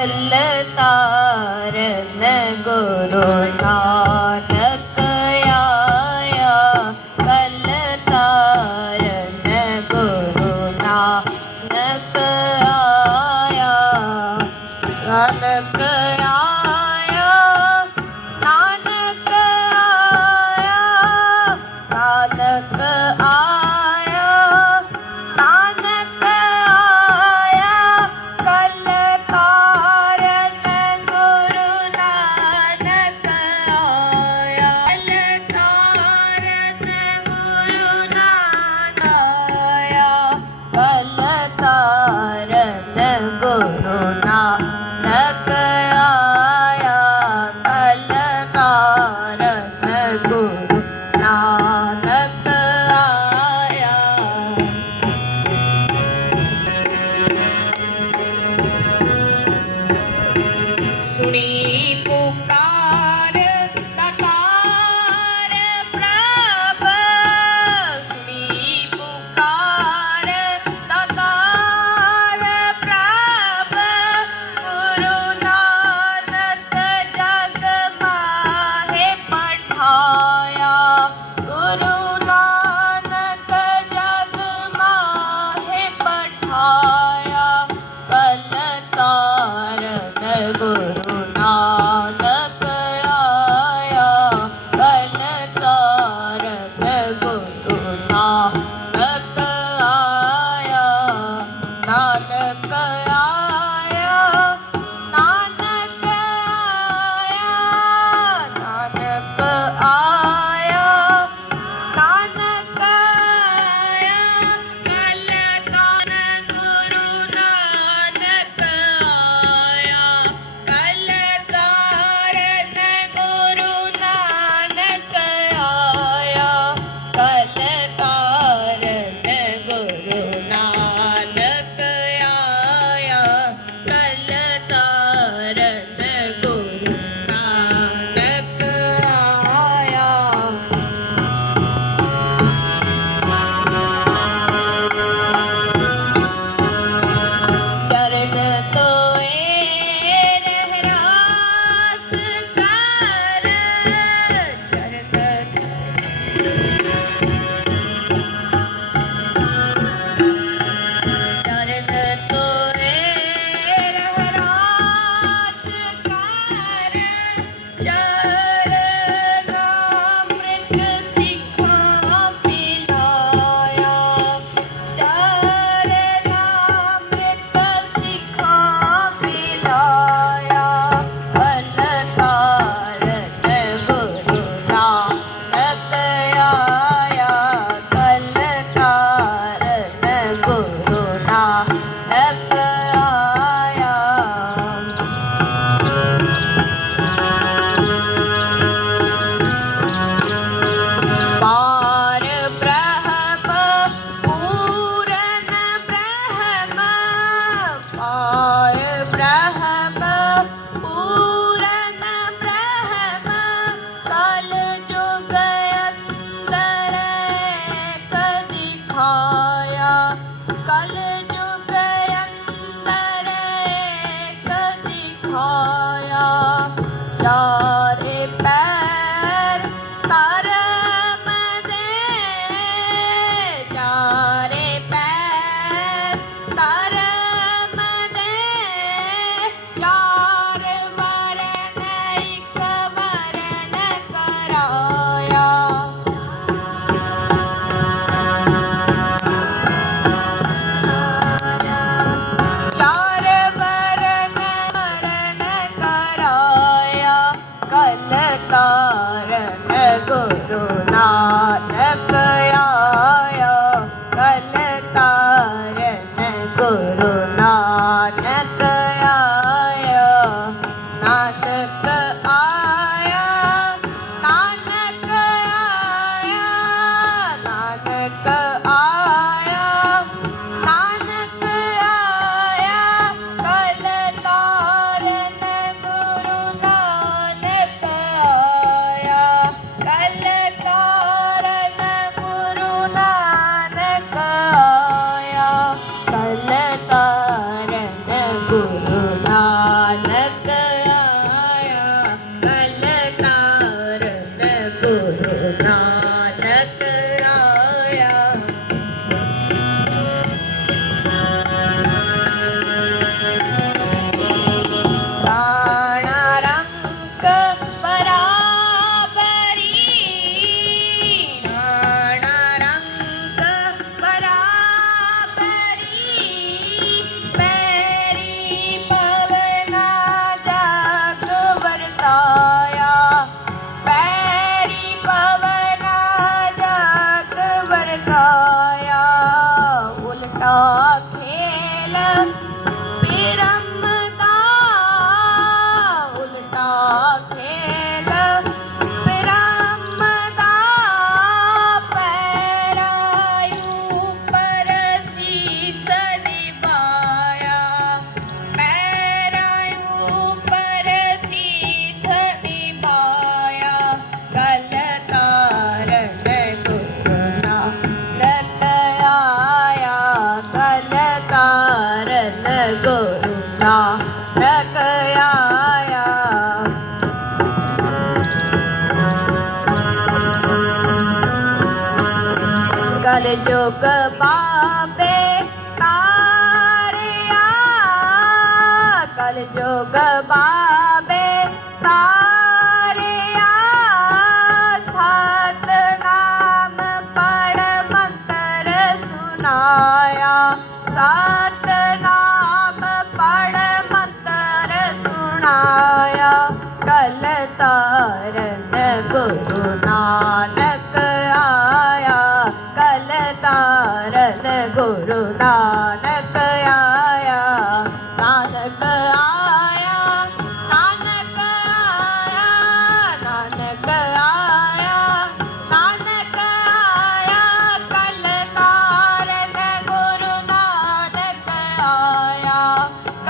വല്ലതാരന ഗുരു 啊 कारण गुरुनाथ ਨਾਨਕ ਆਇਆ ਕਲ ਜੋਗ ਪਾਪੇ ਤਾਰਿਆ ਕਲ ਜੋਗ ਪਾਪੇ